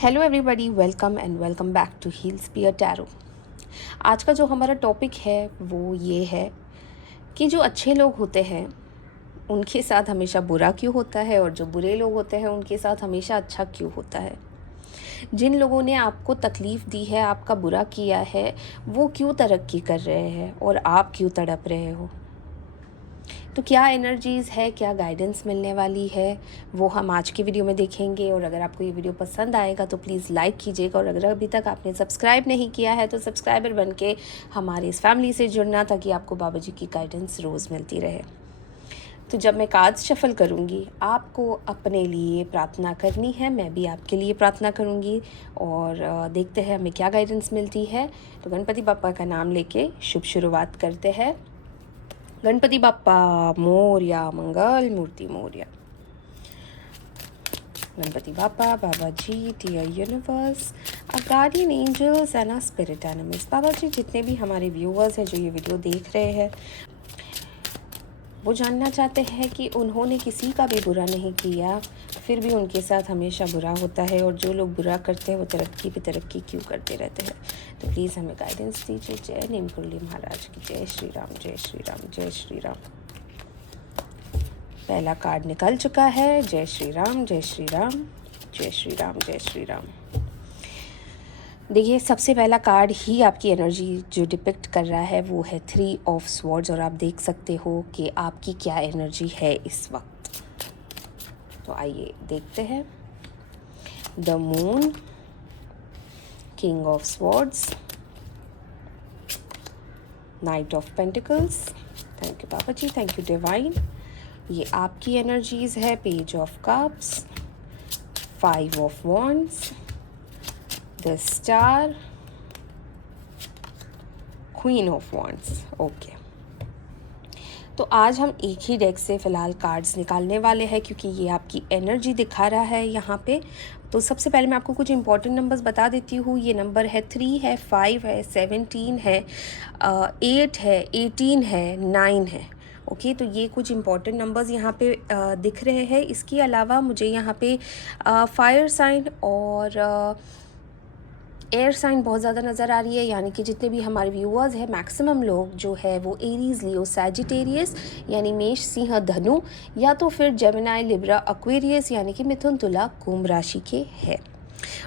Hello everybody, welcome and welcome back to heal spear tarot. आज का जो हमारा टॉपिक है वो ये है कि जो अच्छे लोग होते हैं उनके साथ हमेशा बुरा क्यों होता है और जो बुरे लोग होते हैं उनके साथ हमेशा अच्छा क्यों होता है। जिन लोगों ने आपको तकलीफ़ दी है, आपका बुरा किया है, वो क्यों तरक्की कर रहे हैं और आप क्यों तड़प रहे हो। तो क्या एनर्जीज़ है, क्या गाइडेंस मिलने वाली है, वो हम आज की वीडियो में देखेंगे। और अगर आपको ये वीडियो पसंद आएगा तो प्लीज़ लाइक कीजिएगा, और अगर अभी तक आपने सब्सक्राइब नहीं किया है तो सब्सक्राइबर बन के हमारे इस फैमिली से जुड़ना, ताकि आपको बाबा जी की गाइडेंस रोज़ मिलती रहे। तो जब मैं कार्ड्स शफल करूँगी, आपको अपने लिए प्रार्थना करनी है, मैं भी आपके लिए प्रार्थना करूँगी, और देखते हैं हमें क्या गाइडेंस मिलती है। तो गणपति बाप्पा का नाम लेके शुभ शुरुआत करते हैं। Ganpati Bappa Morya, Mangal Murti Morya. Ganpati Bappa, Baba ji, dear universe, guardian angels and spirit animals. Baba ji, जितने भी हमारे व्यूअर्स हैं जो ये वीडियो देख रहे हैं, वो जानना चाहते हैं कि उन्होंने किसी का भी बुरा नहीं किया, फिर भी उनके साथ हमेशा बुरा होता है, और जो लोग बुरा करते हैं वो तरक्की पे तरक्की क्यों करते रहते हैं। तो प्लीज़ हमें गाइडेंस दीजिए। जय नीम कुरली महाराज की जय। श्री राम, जय श्री राम, जय श्री राम। पहला कार्ड निकल चुका है। जय श्री राम, जय श्री राम, जय श्री राम, जय श्री राम। देखिए, सबसे पहला कार्ड ही आपकी एनर्जी जो डिपिक्ट कर रहा है वो है 3 ऑफ स्वॉर्ड्स, और आप देख सकते हो कि आपकी क्या एनर्जी है इस वक्त। तो आइए देखते हैं। The moon, king of swords, knight of pentacles. Thank you Baba ji, thank you divine. ये आपकी एनर्जीज है। Page of cups, 5 of wands, the star, queen of wands. Okay, तो आज हम एक ही डेक से फ़िलहाल कार्ड्स निकालने वाले हैं, क्योंकि ये आपकी एनर्जी दिखा रहा है यहाँ पे। तो सबसे पहले मैं आपको कुछ इंपॉर्टेंट नंबर्स बता देती हूँ। ये नंबर है 3 है, 5 है, 17 है, 8 है, 18 है, 9 है। ओके, तो ये कुछ इंपॉर्टेंट नंबर्स यहाँ पे दिख रहे हैं। इसके अलावा मुझे यहाँ पे फायर साइन और एयर साइन बहुत ज़्यादा नज़र आ रही है, यानी कि जितने भी हमारे व्यूअर्स हैं मैक्सिमम लोग जो है वो एरीज़, लियो, सैजिटेरियस यानी मेष, सिंह, धनु, या तो फिर जेमिनाई, लिब्रा, एक्वेरियस यानी कि मिथुन, तुला, कुंभ राशि के हैं।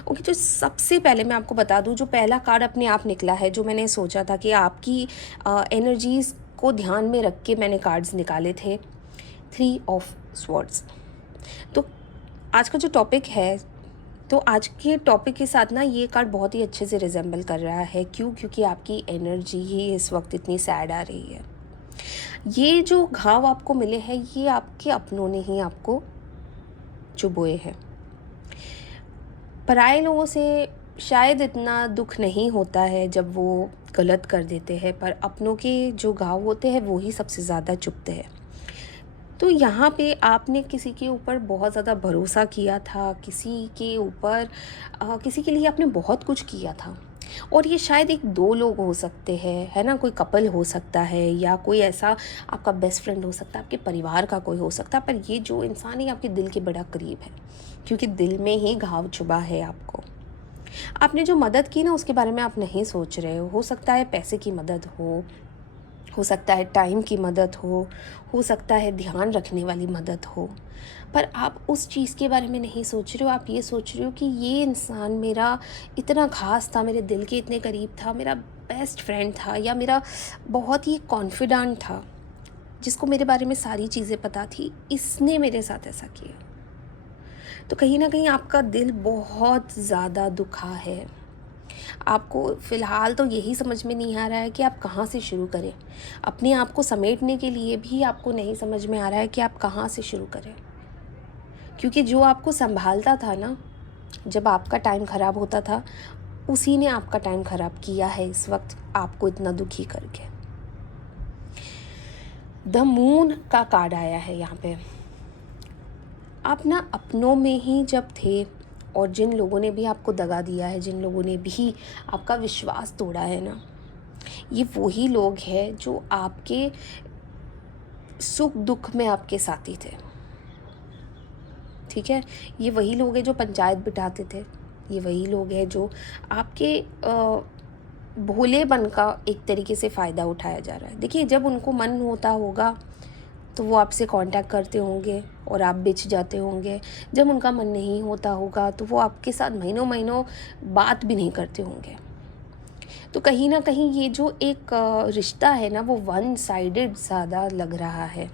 ओके, तो सबसे पहले मैं आपको बता दूं, जो पहला कार्ड अपने आप निकला है, जो मैंने सोचा था कि आपकी एनर्जीज़ को ध्यान में रख के मैंने कार्ड्स निकाले थे, 3 ऑफ स्वॉर्ड्स। तो आज का जो टॉपिक है, तो आज के टॉपिक के साथ ना ये कार्ड बहुत ही अच्छे से रिजेंबल कर रहा है। क्यों? क्योंकि आपकी एनर्जी ही इस वक्त इतनी सैड आ रही है। ये जो घाव आपको मिले हैं ये आपके अपनों ने ही आपको चुभोए हैं। पराये लोगों से शायद इतना दुख नहीं होता है जब वो गलत कर देते हैं, पर अपनों के जो घाव होते हैं वो ही सबसे ज़्यादा चुभते हैं। तो यहाँ पे आपने किसी के ऊपर बहुत ज़्यादा भरोसा किया था, किसी के ऊपर किसी के लिए आपने बहुत कुछ किया था, और ये शायद 1-2 लोग हो सकते हैं, है ना, कोई कपल हो सकता है, या कोई ऐसा आपका बेस्ट फ्रेंड हो सकता है, आपके परिवार का कोई हो सकता है, पर ये जो इंसान है आपके दिल के बड़ा करीब है, क्योंकि दिल में ही घाव चुभा है आपको। आपने जो मदद की ना उसके बारे में आप नहीं सोच रहे हो सकता है पैसे की मदद हो सकता है टाइम की मदद हो सकता है ध्यान रखने वाली मदद हो, पर आप उस चीज़ के बारे में नहीं सोच रहे हो। आप ये सोच रहे हो कि ये इंसान मेरा इतना खास था, मेरे दिल के इतने करीब था, मेरा बेस्ट फ्रेंड था, या मेरा बहुत ही कॉन्फिडेंट था, जिसको मेरे बारे में सारी चीज़ें पता थी, इसने मेरे साथ ऐसा किया। तो कहीं ना कहीं आपका दिल बहुत ज़्यादा दुखा है। आपको फ़िलहाल तो यही समझ में नहीं आ रहा है कि आप कहाँ से शुरू करें। अपने आप को समेटने के लिए भी आपको नहीं समझ में आ रहा है कि आप कहाँ से शुरू करें, क्योंकि जो आपको संभालता था ना, जब आपका टाइम ख़राब होता था, उसी ने आपका टाइम ख़राब किया है इस वक्त आपको इतना दुखी करके। द मून का कार्ड आया है यहाँ पे। आप ना अपनों में ही जब थे, और जिन लोगों ने भी आपको दगा दिया है, जिन लोगों ने भी आपका विश्वास तोड़ा है ना, ये वही लोग हैं जो आपके सुख दुख में आपके साथी थे। ठीक है, ये वही लोग हैं जो पंचायत बिठाते थे, ये वही लोग हैं जो आपके भोलेपन का एक तरीके से फ़ायदा उठाया जा रहा है। देखिए, जब उनको मन होता होगा तो वो आपसे कांटेक्ट करते होंगे और आप बिछ जाते होंगे। जब उनका मन नहीं होता होगा तो वो आपके साथ महीनों महीनों बात भी नहीं करते होंगे। तो कहीं ना कहीं ये जो एक रिश्ता है ना, वो वन साइडेड ज़्यादा लग रहा है।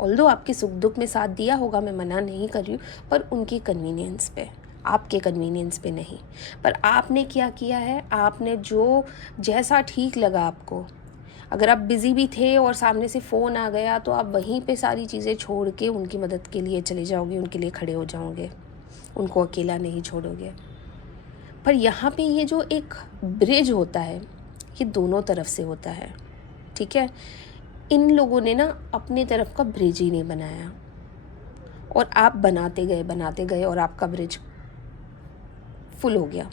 ऑल्दो आपके सुख दुख में साथ दिया होगा, मैं मना नहीं कर रही हूँ, पर उनके कन्वीनियंस पे, आपके कन्वीनियंस पे नहीं। पर आपने क्या किया है, आपने जो जैसा ठीक लगा आपको, अगर आप बिज़ी भी थे और सामने से फ़ोन आ गया तो आप वहीं पे सारी चीज़ें छोड़ के उनकी मदद के लिए चले जाओगे, उनके लिए खड़े हो जाओगे, उनको अकेला नहीं छोड़ोगे। पर यहाँ पे ये जो एक ब्रिज होता है, ये दोनों तरफ से होता है, ठीक है। इन लोगों ने ना अपने तरफ का ब्रिज ही नहीं बनाया और आप बनाते गए और आपका ब्रिज फुल हो गया।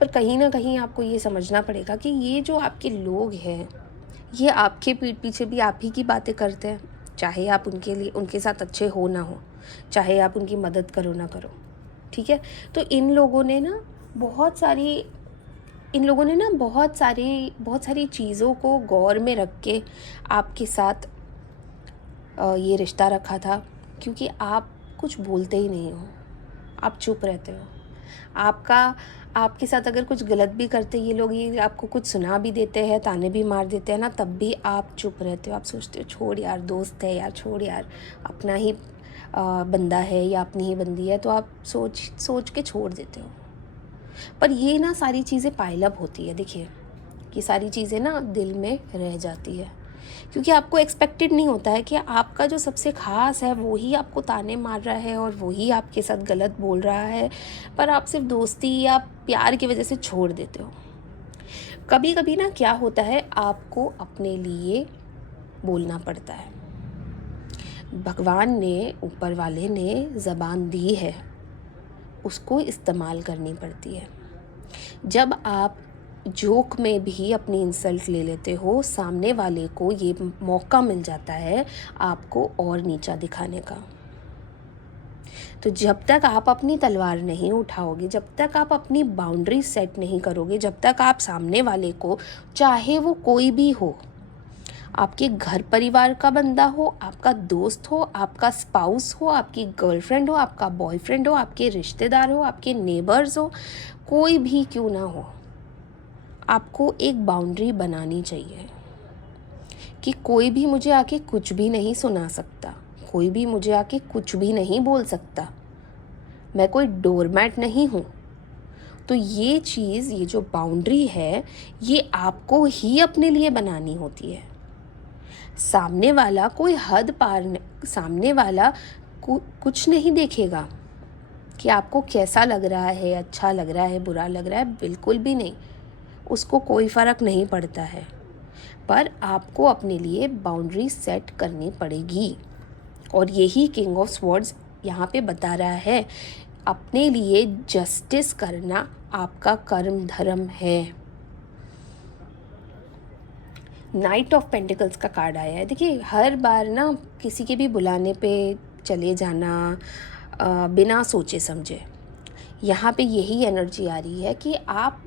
पर कहीं ना कहीं आपको ये समझना पड़ेगा कि ये जो आपके लोग हैं, ये आपके पीठ पीछे भी आप ही की बातें करते हैं, चाहे आप उनके लिए उनके साथ अच्छे हो ना हो, चाहे आप उनकी मदद करो ना करो, ठीक है। तो बहुत सारी चीज़ों को गौर में रख के आपके साथ ये रिश्ता रखा था, क्योंकि आप कुछ बोलते ही नहीं हो, आप चुप रहते हो। आपका आपके साथ अगर कुछ गलत भी करते ये लोग, ये आपको कुछ सुना भी देते हैं, ताने भी मार देते हैं ना, तब भी आप चुप रहते हो। आप सोचते हो छोड़ यार, दोस्त है यार, छोड़ यार, अपना ही बंदा है या अपनी ही बंदी है, तो आप सोच सोच के छोड़ देते हो। पर ये ना सारी चीज़ें पाइल अप होती है। देखिए, ये सारी चीज़ें ना दिल में रह जाती है, क्योंकि आपको एक्सपेक्टेड नहीं होता है कि आपका जो सबसे ख़ास है वो ही आपको ताने मार रहा है और वो ही आपके साथ गलत बोल रहा है, पर आप सिर्फ दोस्ती या प्यार की वजह से छोड़ देते हो। कभी कभी ना क्या होता है, आपको अपने लिए बोलना पड़ता है। भगवान ने, ऊपर वाले ने ज़बान दी है, उसको इस्तेमाल करनी पड़ती है। जब आप जोक में भी अपनी इंसल्ट ले लेते हो, सामने वाले को ये मौका मिल जाता है आपको और नीचा दिखाने का। तो जब तक आप अपनी तलवार नहीं उठाओगे, जब तक आप अपनी बाउंड्री सेट नहीं करोगे, जब तक आप सामने वाले को, चाहे वो कोई भी हो, आपके घर परिवार का बंदा हो, आपका दोस्त हो, आपका स्पाउस हो, आपकी गर्लफ्रेंड हो, आपका बॉयफ्रेंड हो, आपके रिश्तेदार हो, आपके नेबर्स हो, कोई भी क्यों ना हो, आपको एक बाउंड्री बनानी चाहिए कि कोई भी मुझे आके कुछ भी नहीं सुना सकता, कोई भी मुझे आके कुछ भी नहीं बोल सकता, मैं कोई डोरमैट नहीं हूँ। तो ये चीज़, ये जो बाउंड्री है, ये आपको ही अपने लिए बनानी होती है। सामने वाला कोई हद पार सामने वाला कुछ नहीं देखेगा कि आपको कैसा लग रहा है, अच्छा लग रहा है, बुरा लग रहा है, बिल्कुल भी नहीं, उसको कोई फ़र्क नहीं पड़ता है। पर आपको अपने लिए बाउंड्री सेट करनी पड़ेगी, और यही किंग ऑफ स्वॉर्ड्स यहाँ पे बता रहा है, अपने लिए जस्टिस करना आपका कर्म धर्म है। नाइट ऑफ पेंटिकल्स का कार्ड आया है। देखिए, हर बार ना किसी के भी बुलाने पे चले जाना बिना सोचे समझे, यहाँ पे यही एनर्जी आ रही है कि आप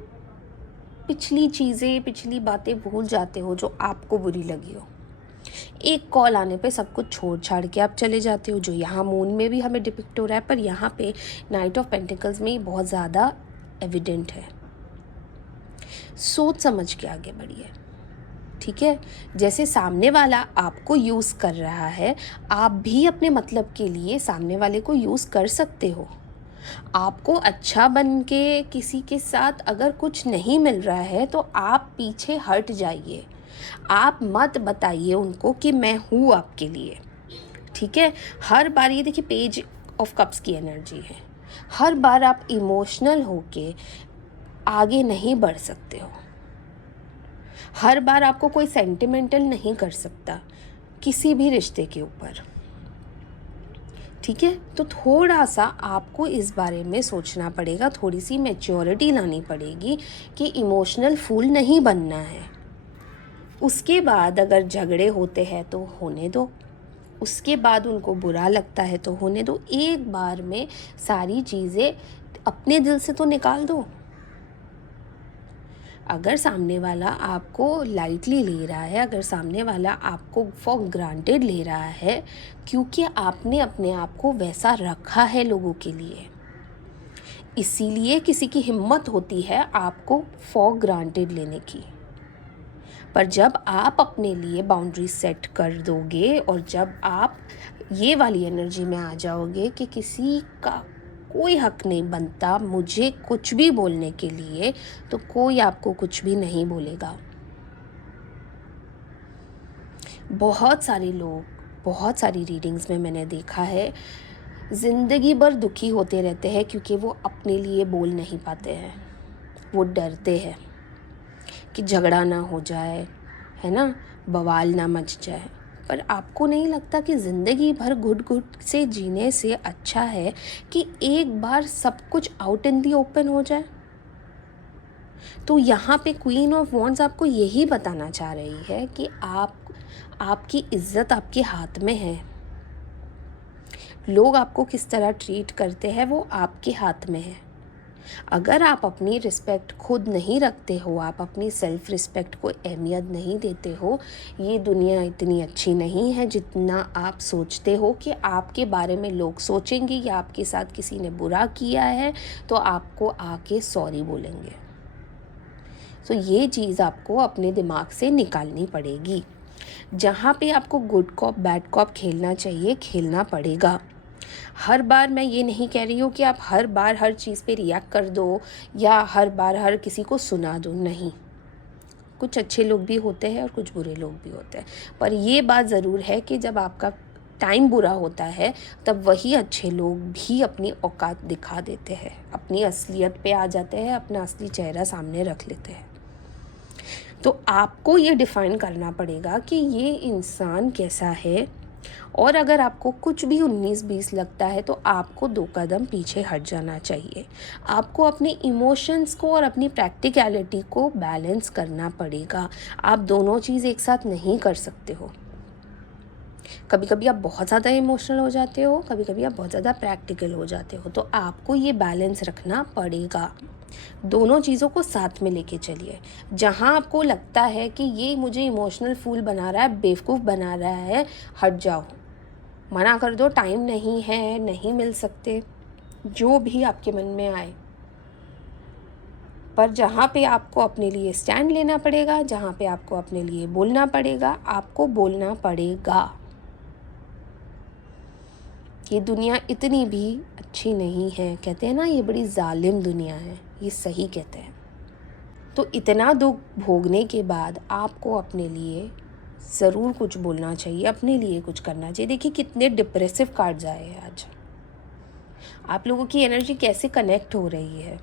पिछली चीज़ें, पिछली बातें भूल जाते हो जो आपको बुरी लगी हो। एक कॉल आने पे सब कुछ छोड़ छाड़ के आप चले जाते हो, जो यहाँ मून में भी हमें डिपिक्ट हो रहा है, पर यहाँ पे नाइट ऑफ पेंटिकल्स में बहुत ज़्यादा एविडेंट है। सोच समझ के आगे बढ़िए, ठीक है। जैसे सामने वाला आपको यूज़ कर रहा है, आप भी अपने मतलब के लिए सामने वाले को यूज़ कर सकते हो। आपको अच्छा बन के किसी के साथ अगर कुछ नहीं मिल रहा है तो आप पीछे हट जाइए, आप मत बताइए उनको कि मैं हूँ आपके लिए, ठीक है। हर बार, ये देखिए पेज ऑफ कप्स की एनर्जी है, हर बार आप इमोशनल होके आगे नहीं बढ़ सकते हो, हर बार आपको कोई सेंटिमेंटल नहीं कर सकता किसी भी रिश्ते के ऊपर, ठीक है। तो थोड़ा सा आपको इस बारे में सोचना पड़ेगा, थोड़ी सी मैच्योरिटी लानी पड़ेगी कि इमोशनल फूल नहीं बनना है। उसके बाद अगर झगड़े होते हैं तो होने दो, उसके बाद उनको बुरा लगता है तो होने दो, एक बार में सारी चीज़ें अपने दिल से तो निकाल दो। अगर सामने वाला आपको लाइटली ले रहा है, अगर सामने वाला आपको फॉर ग्रांटेड ले रहा है, क्योंकि आपने अपने आप को वैसा रखा है लोगों के लिए, इसीलिए किसी की हिम्मत होती है आपको फॉर ग्रांटेड लेने की। पर जब आप अपने लिए बाउंड्री सेट कर दोगे और जब आप ये वाली एनर्जी में आ जाओगे कि किसी का कोई हक नहीं बनता मुझे कुछ भी बोलने के लिए, तो कोई आपको कुछ भी नहीं बोलेगा। बहुत सारे लोग, बहुत सारी रीडिंग्स में मैंने देखा है, ज़िंदगी भर दुखी होते रहते हैं क्योंकि वो अपने लिए बोल नहीं पाते हैं। वो डरते हैं कि झगड़ा ना हो जाए, है ना, बवाल ना मच जाए। पर आपको नहीं लगता कि ज़िंदगी भर घुट-घुट से जीने से अच्छा है कि एक बार सब कुछ आउट इन दी ओपन हो जाए? तो यहाँ पे क्वीन ऑफ वॉन्ड्स आपको यही बताना चाह रही है कि आपकी इज़्ज़त आपके हाथ में है। लोग आपको किस तरह ट्रीट करते हैं वो आपके हाथ में है। अगर आप अपनी रिस्पेक्ट खुद नहीं रखते हो, आप अपनी सेल्फ़ रिस्पेक्ट को अहमियत नहीं देते हो, ये दुनिया इतनी अच्छी नहीं है जितना आप सोचते हो कि आपके बारे में लोग सोचेंगे या आपके साथ किसी ने बुरा किया है तो आपको आके सॉरी बोलेंगे। तो ये चीज़ आपको अपने दिमाग से निकालनी पड़ेगी। जहाँ पे आपको गुड कॉप बैड कॉप खेलना चाहिए, खेलना पड़ेगा। हर बार मैं ये नहीं कह रही हूँ कि आप हर बार हर चीज़ पे रिएक्ट कर दो या हर बार हर किसी को सुना दो, नहीं। कुछ अच्छे लोग भी होते हैं और कुछ बुरे लोग भी होते हैं, पर ये बात ज़रूर है कि जब आपका टाइम बुरा होता है तब वही अच्छे लोग भी अपनी औकात दिखा देते हैं, अपनी असलियत पे आ जाते हैं, अपना असली चेहरा सामने रख लेते हैं। तो आपको ये डिफ़ाइन करना पड़ेगा कि ये इंसान कैसा है, और अगर आपको कुछ भी 19-20 लगता है तो आपको 2 कदम पीछे हट जाना चाहिए। आपको अपने इमोशंस को और अपनी प्रैक्टिकलिटी को बैलेंस करना पड़ेगा। आप दोनों चीज़ एक साथ नहीं कर सकते हो। कभी कभी आप बहुत ज़्यादा इमोशनल हो जाते हो, कभी कभी आप बहुत ज़्यादा प्रैक्टिकल हो जाते हो, तो आपको ये बैलेंस रखना पड़ेगा। दोनों चीज़ों को साथ में लेके चलिए। जहाँ आपको लगता है कि ये मुझे इमोशनल फूल बना रहा है, बेवकूफ़ बना रहा है, हट जाओ, मना कर दो, टाइम नहीं है, नहीं मिल सकते, जो भी आपके मन में आए। पर जहाँ पे आपको अपने लिए स्टैंड लेना पड़ेगा, जहाँ पे आपको अपने लिए बोलना पड़ेगा, आपको बोलना पड़ेगा। ये दुनिया इतनी भी अच्छी नहीं है, कहते हैं ना, ये बड़ी जालिम दुनिया है, ये सही कहते हैं। तो इतना दुख भोगने के बाद आपको अपने लिए ज़रूर कुछ बोलना चाहिए, अपने लिए कुछ करना चाहिए। देखिए कितने डिप्रेसिव कार्ड्स आए हैं आज। आप लोगों की एनर्जी कैसे कनेक्ट हो रही है।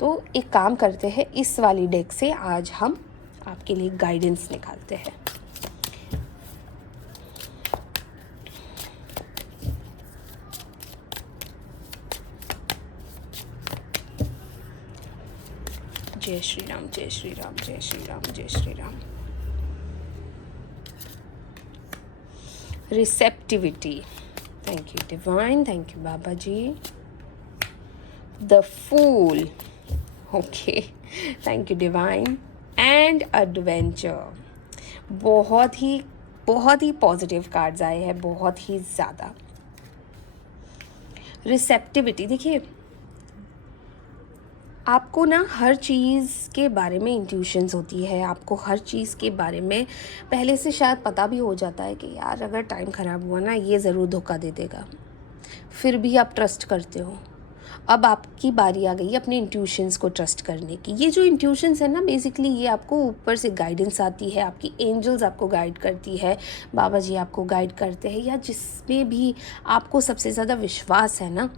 तो एक काम करते हैं, इस वाली डेक से आज हम आपके लिए गाइडेंस निकालते हैं। जय श्री राम, जय श्री राम, जय श्री राम, जय Shri Ram. Receptivity, thank you divine, thank you Baba ji. The fool, okay, thank you divine. And adventure, बहुत ही पॉजिटिव कार्ड्स आए हैं, बहुत ही ज़्यादा। रिसेप्टिविटी, देखिए आपको ना हर चीज़ के बारे में इंट्यूशंस होती है, आपको हर चीज़ के बारे में पहले से शायद पता भी हो जाता है कि यार अगर टाइम ख़राब हुआ ना ये ज़रूर धोखा दे देगा, फिर भी आप ट्रस्ट करते हो। अब आपकी बारी आ गई अपने इंट्यूशंस को ट्रस्ट करने की। ये जो इंट्यूशंस है ना, बेसिकली ये आपको ऊपर से गाइडेंस आती है, आपकी एंजल्स आपको गाइड करती है, बाबा जी आपको गाइड करते हैं, या जिसमें भी आपको सबसे ज़्यादा विश्वास है ना,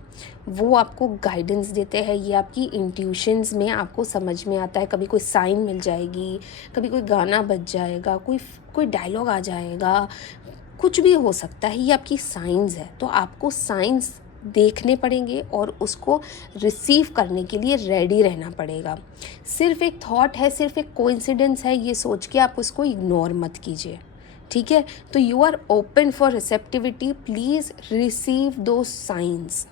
वो आपको गाइडेंस देते हैं। ये आपकी इंट्यूशंस में आपको समझ में आता है। कभी कोई साइन मिल जाएगी, कभी कोई गाना बज जाएगा, कोई डायलॉग आ जाएगा, कुछ भी हो सकता है। ये आपकी साइंस है, तो आपको साइंस देखने पड़ेंगे और उसको रिसीव करने के लिए रेडी रहना पड़ेगा। सिर्फ एक थॉट है, सिर्फ एक कोइंसिडेंस है, ये सोच के आप उसको इग्नोर मत कीजिए। ठीक है? तो you are open for receptivity, please receive दो साइंस।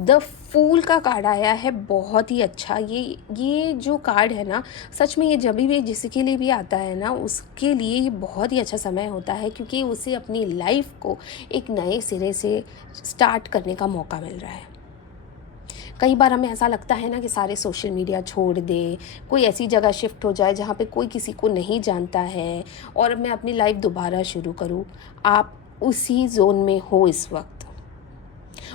द फूल का कार्ड आया है, बहुत ही अच्छा। ये जो कार्ड है ना, सच में ये जब भी जिसके लिए भी आता है ना, उसके लिए ये बहुत ही अच्छा समय होता है, क्योंकि उसे अपनी लाइफ को एक नए सिरे से स्टार्ट करने का मौका मिल रहा है। कई बार हमें ऐसा लगता है ना कि सारे सोशल मीडिया छोड़ दे, कोई ऐसी जगह शिफ्ट हो जाए जहाँ पे कोई किसी को नहीं जानता है और मैं अपनी लाइफ दोबारा शुरू करूँ। आप उसी ज़ोन में हो इस वक्त।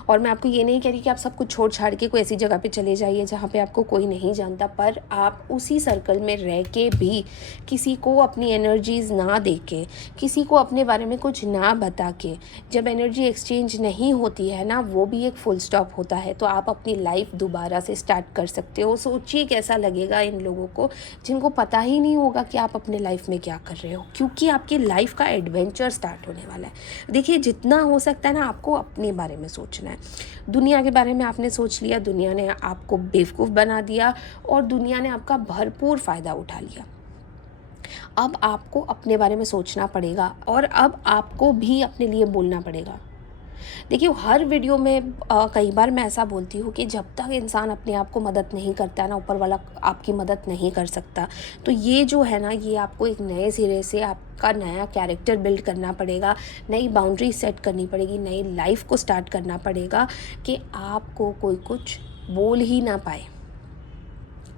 और मैं आपको ये नहीं कह रही कि आप सब कुछ छोड़ छाड़ के कोई ऐसी जगह पे चले जाइए जहाँ पे आपको कोई नहीं जानता, पर आप उसी सर्कल में रह के भी किसी को अपनी एनर्जीज़ ना दे के, किसी को अपने बारे में कुछ ना बता के, जब एनर्जी एक्सचेंज नहीं होती है ना, वो भी एक फुल स्टॉप होता है। तो आप अपनी लाइफ दोबारा से स्टार्ट कर सकते हो। सोचिए कैसा लगेगा इन लोगों को जिनको पता ही नहीं होगा कि आप अपने लाइफ में क्या कर रहे हो, क्योंकि आपकी लाइफ का एडवेंचर स्टार्ट होने वाला है। देखिए, जितना हो सकता है ना, आपको अपने बारे में सोचना है। दुनिया के बारे में आपने सोच लिया, दुनिया ने आपको बेवकूफ़ बना दिया और दुनिया ने आपका भरपूर फ़ायदा उठा लिया। अब आपको अपने बारे में सोचना पड़ेगा और अब आपको भी अपने लिए बोलना पड़ेगा। देखिए, हर वीडियो में कई बार मैं ऐसा बोलती हूँ कि जब तक इंसान अपने आप को मदद नहीं करता ना, ऊपर वाला आपकी मदद नहीं कर सकता। तो ये जो है ना, ये आपको एक नए सिरे से आपका नया कैरेक्टर बिल्ड करना पड़ेगा, नई बाउंड्री सेट करनी पड़ेगी, नई लाइफ को स्टार्ट करना पड़ेगा कि आपको कोई कुछ बोल ही ना पाए।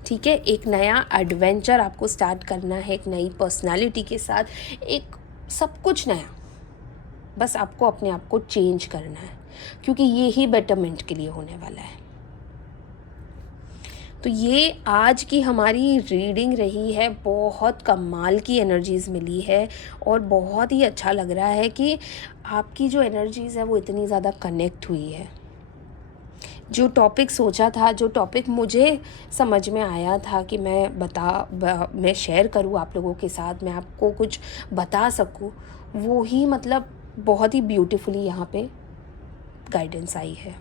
ठीक है? एक नया एडवेंचर आपको स्टार्ट करना है, एक नई पर्सनालिटी के साथ, एक सब कुछ नया। बस आपको अपने आप को चेंज करना है, क्योंकि ये ही बेटरमेंट के लिए होने वाला है। तो ये आज की हमारी रीडिंग रही है, बहुत कमाल की एनर्जीज़ मिली है और बहुत ही अच्छा लग रहा है कि आपकी जो एनर्जीज़ है वो इतनी ज़्यादा कनेक्ट हुई है। जो टॉपिक सोचा था, जो टॉपिक मुझे समझ में आया था कि मैं शेयर करूँ आप लोगों के साथ, मैं आपको कुछ बता सकूँ, वो ही मतलब बहुत ही ब्यूटीफुली यहाँ पे गाइडेंस आई है।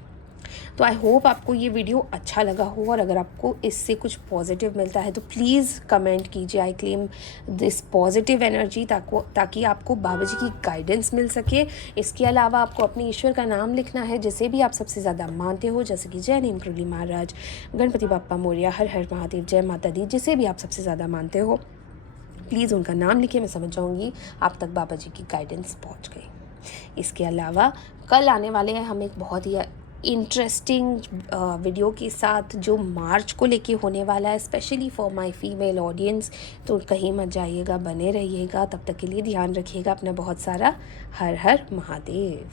तो आई होप आपको ये वीडियो अच्छा लगा हो, और अगर आपको इससे कुछ पॉजिटिव मिलता है तो प्लीज़ कमेंट कीजिए। I claim this positive energy, ताकि आपको बाबा जी की गाइडेंस मिल सके। इसके अलावा आपको अपने ईश्वर का नाम लिखना है, जिसे भी आप सबसे ज़्यादा मानते हो, जैसे कि जय नीम करोली महाराज, गणपति बाप्पा मोरया, हर हर महादेव, जय माता दी, जिसे भी आप सबसे ज़्यादा मानते हो, प्लीज़ उनका नाम लिखिए। मैं समझ जाऊँगी आप तक बाबा जी की गाइडेंस पहुँच गई। इसके अलावा कल आने वाले हैं हम एक बहुत ही इंटरेस्टिंग वीडियो के साथ, जो मार्च को लेके होने वाला है, specially for my female audience. तो कहीं मत जाइएगा, बने रहिएगा। तब तक के लिए ध्यान रखिएगा अपना बहुत सारा। हर हर महादेव।